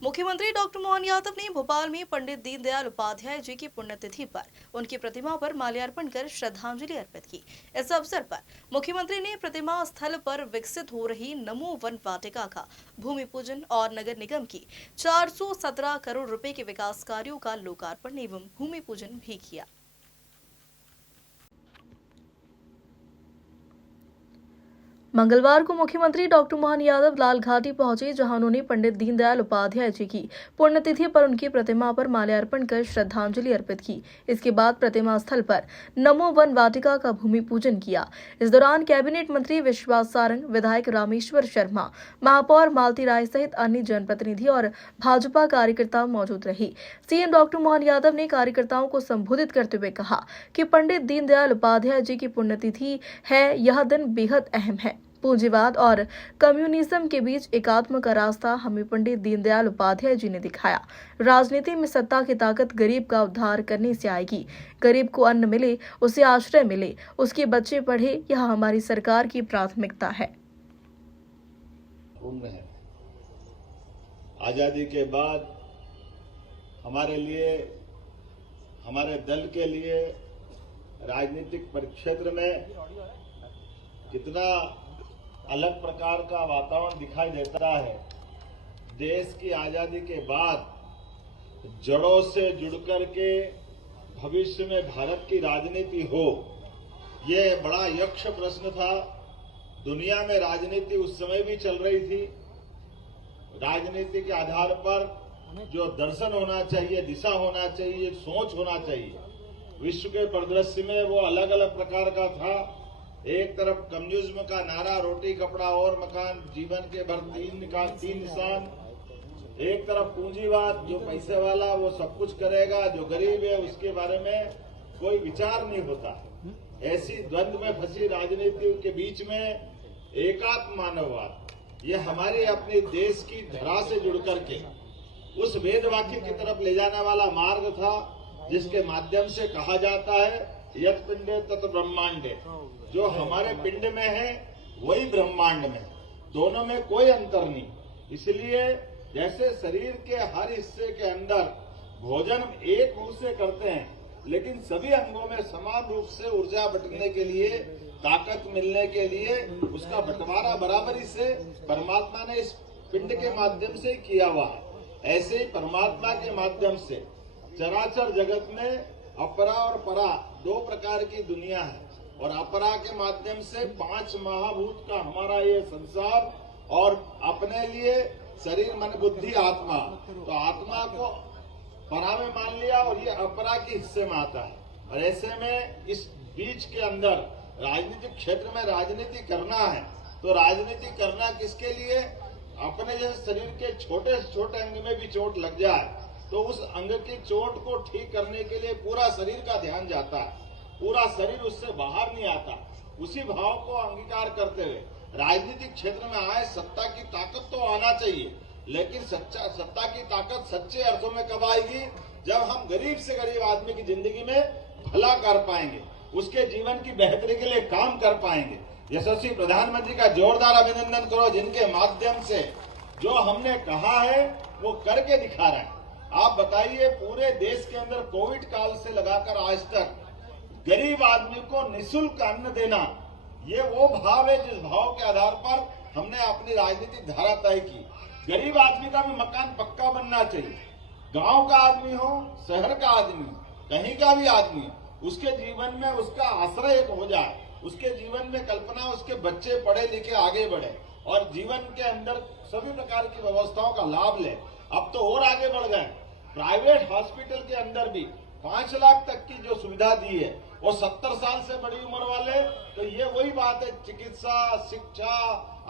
मुख्यमंत्री डॉक्टर मोहन यादव ने भोपाल में पंडित दीनदयाल उपाध्याय जी की पुण्यतिथि पर उनकी प्रतिमा पर माल्यार्पण कर श्रद्धांजलि अर्पित की। इस अवसर पर मुख्यमंत्री ने प्रतिमा स्थल पर विकसित हो रही नमो वन वाटिका का भूमि पूजन और नगर निगम की 417 करोड़ रुपए के विकास कार्यों का लोकार्पण एवं भूमि पूजन भी किया। मंगलवार को मुख्यमंत्री डॉक्टर मोहन यादव लाल घाटी पहुंचे, जहां उन्होंने पंडित दीनदयाल उपाध्याय जी की पुण्यतिथि पर उनकी प्रतिमा पर माल्यार्पण कर श्रद्धांजलि अर्पित की। इसके बाद प्रतिमा स्थल पर नमो वन वाटिका का भूमि पूजन किया। इस दौरान कैबिनेट मंत्री विश्वास सारंग, विधायक रामेश्वर शर्मा, महापौर मालती राय सहित अन्य जनप्रतिनिधि और भाजपा कार्यकर्ता मौजूद रहे। सीएम डॉक्टर मोहन यादव ने कार्यकर्ताओं को संबोधित करते हुए कहा कि पंडित दीनदयाल उपाध्याय जी की पुण्यतिथि है, यह दिन बेहद अहम है। पूंजीवाद और कम्युनिज्म के बीच एकात्म का रास्ता हमें पंडित दीनदयाल उपाध्याय जी ने दिखाया। राजनीति में सत्ता की ताकत गरीब का उद्धार करने से आएगी। गरीब को अन्न मिले, उसे आश्रय मिले, उसके बच्चे पढ़े, यह हमारी सरकार की प्राथमिकता है। आजादी के बाद हमारे लिए, हमारे दल के लिए राजनीतिक परिक्षेत्र में कितना अलग प्रकार का वातावरण दिखाई देता है। देश की आजादी के बाद जड़ों से जुड़कर के भविष्य में भारत की राजनीति हो, ये बड़ा यक्ष प्रश्न था। दुनिया में राजनीति उस समय भी चल रही थी। राजनीति के आधार पर जो दर्शन होना चाहिए, दिशा होना चाहिए, सोच होना चाहिए, विश्व के परिदृश्य में वो अलग अलग प्रकार का था। एक तरफ कम्युनिज्म का नारा, रोटी कपड़ा और मकान, जीवन के भर तीन निशान। एक तरफ पूंजीवाद, जो पैसे वाला वो सब कुछ करेगा, जो गरीब है उसके बारे में कोई विचार नहीं होता। ऐसी द्वंद्व में फंसी राजनीति के बीच में एकात्म मानववाद, ये हमारे अपने देश की धरा से जुड़ करके उस वेद वाक्य की तरफ ले जाने वाला मार्ग था, जिसके माध्यम से कहा जाता है यत् पिंडे तत् ब्रह्मांडे, जो हमारे पिंड में है वही ब्रह्मांड में, दोनों में कोई अंतर नहीं। इसलिए जैसे शरीर के हर हिस्से के अंदर भोजन एक रूप से करते हैं, लेकिन सभी अंगों में समान रूप से ऊर्जा बटने के लिए, ताकत मिलने के लिए उसका बंटवारा बराबरी से परमात्मा ने इस पिंड के माध्यम से किया हुआ है। ऐसे ही परमात्मा के माध्यम से चराचर जगत में अपरा और परा दो प्रकार की दुनिया है, और अपरा के माध्यम से 5 महाभूत का हमारा ये संसार, और अपने लिए शरीर, मन, बुद्धि, आत्मा। तो आत्मा को परा में मान लिया और ये अपरा के हिस्से में आता है। और ऐसे में इस बीच के अंदर राजनीतिक क्षेत्र में राजनीति करना है, तो राजनीति करना किसके लिए? अपने जैसे शरीर के छोटे से छोटे अंग में भी चोट लग जाए तो उस अंग की चोट को ठीक करने के लिए पूरा शरीर का ध्यान जाता है, पूरा शरीर उससे बाहर नहीं आता। उसी भाव को अंगीकार करते हुए राजनीतिक क्षेत्र में आए, सत्ता की ताकत तो आना चाहिए, लेकिन सत्ता की ताकत सच्चे अर्थों में कब आएगी? जब हम गरीब से गरीब आदमी की जिंदगी में भला कर पाएंगे, उसके जीवन की बेहतरी के लिए काम कर पाएंगे। यशस्वी प्रधानमंत्री का जोरदार अभिनंदन करो, जिनके माध्यम से जो हमने कहा है वो करके दिखा रहा है। आप बताइए, पूरे देश के अंदर कोविड काल से लगाकर आज तक गरीब आदमी को निःशुल्क अन्न देना, ये वो भाव है जिस भाव के आधार पर हमने अपनी राजनीतिक धारा तय की। गरीब आदमी का भी मकान पक्का बनना चाहिए। गांव का आदमी हो, शहर का आदमी, कहीं का भी आदमी, उसके जीवन में उसका आश्रय एक हो जाए, उसके जीवन में कल्पना, उसके बच्चे पढ़े लिखे आगे बढ़े और जीवन के अंदर सभी प्रकार की व्यवस्थाओं का लाभ ले। अब तो और आगे बढ़ गए, प्राइवेट हॉस्पिटल के अंदर भी 5 लाख तक की जो सुविधा दी है, और 70 साल से बड़ी उम्र वाले, तो ये वही बात है, चिकित्सा, शिक्षा,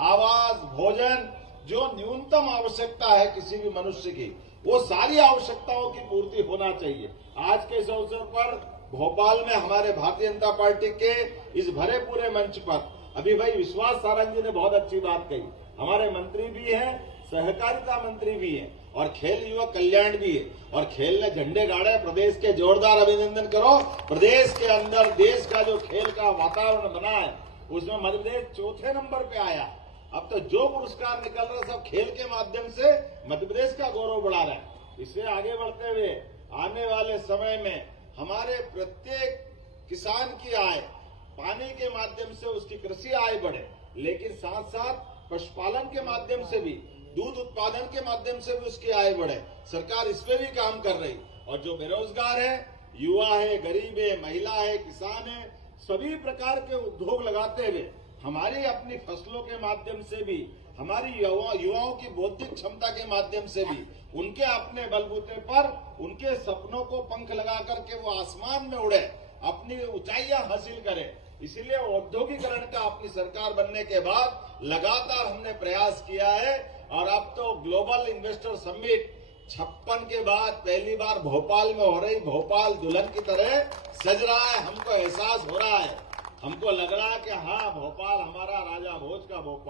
आवास, भोजन, जो न्यूनतम आवश्यकता है किसी भी मनुष्य की, वो सारी आवश्यकताओं की पूर्ति होना चाहिए। आज के इस अवसर पर भोपाल में हमारे भारतीय जनता पार्टी के इस भरे पूरे मंच पर अभी भाई विश्वास सारंग जी ने बहुत अच्छी बात कही। हमारे मंत्री भी हैं, सहकारिता मंत्री भी हैं, और खेल युवक कल्याण भी है, और खेल ने झंडे गाड़े। प्रदेश के जोरदार अभिनंदन करो। प्रदेश के अंदर देश का जो खेल का वातावरण बना है, उसमें मध्य प्रदेश 4थे नंबर पे आया। अब तो जो पुरस्कार निकल रहा है सब खेल के माध्यम से मध्य प्रदेश का गौरव बढ़ा रहा है। इससे आगे बढ़ते हुए आने वाले समय में हमारे प्रत्येक किसान की आय पानी के माध्यम से उसकी कृषि आय बढ़े, लेकिन साथ साथ पशुपालन के माध्यम से भी, दूध उत्पादन के माध्यम से भी उसकी आय बढ़े। सरकार इस पे भी काम कर रही। और जो बेरोजगार है, युवा है, गरीब है, महिला है, किसान है, सभी प्रकार के उद्योग लगाते हुए हमारी अपनी फसलों के माध्यम से भी, हमारी युवाओं की बौद्धिक क्षमता के माध्यम से भी, उनके अपने बलबूते पर उनके सपनों को पंख लगा करके वो आसमान में उड़े, अपनी ऊंचाइयां हासिल करें। इसीलिए औद्योगिकरण का अपनी सरकार बनने के बाद लगातार हमने प्रयास किया है। और अब तो ग्लोबल इन्वेस्टर समिट 56 के बाद पहली बार भोपाल में हो रही, भोपाल दुल्हन की तरह सज रहा है। हमको एहसास हो रहा है, हमको लग रहा है कि हाँ, भोपाल हमारा राजा भोज का भोपाल।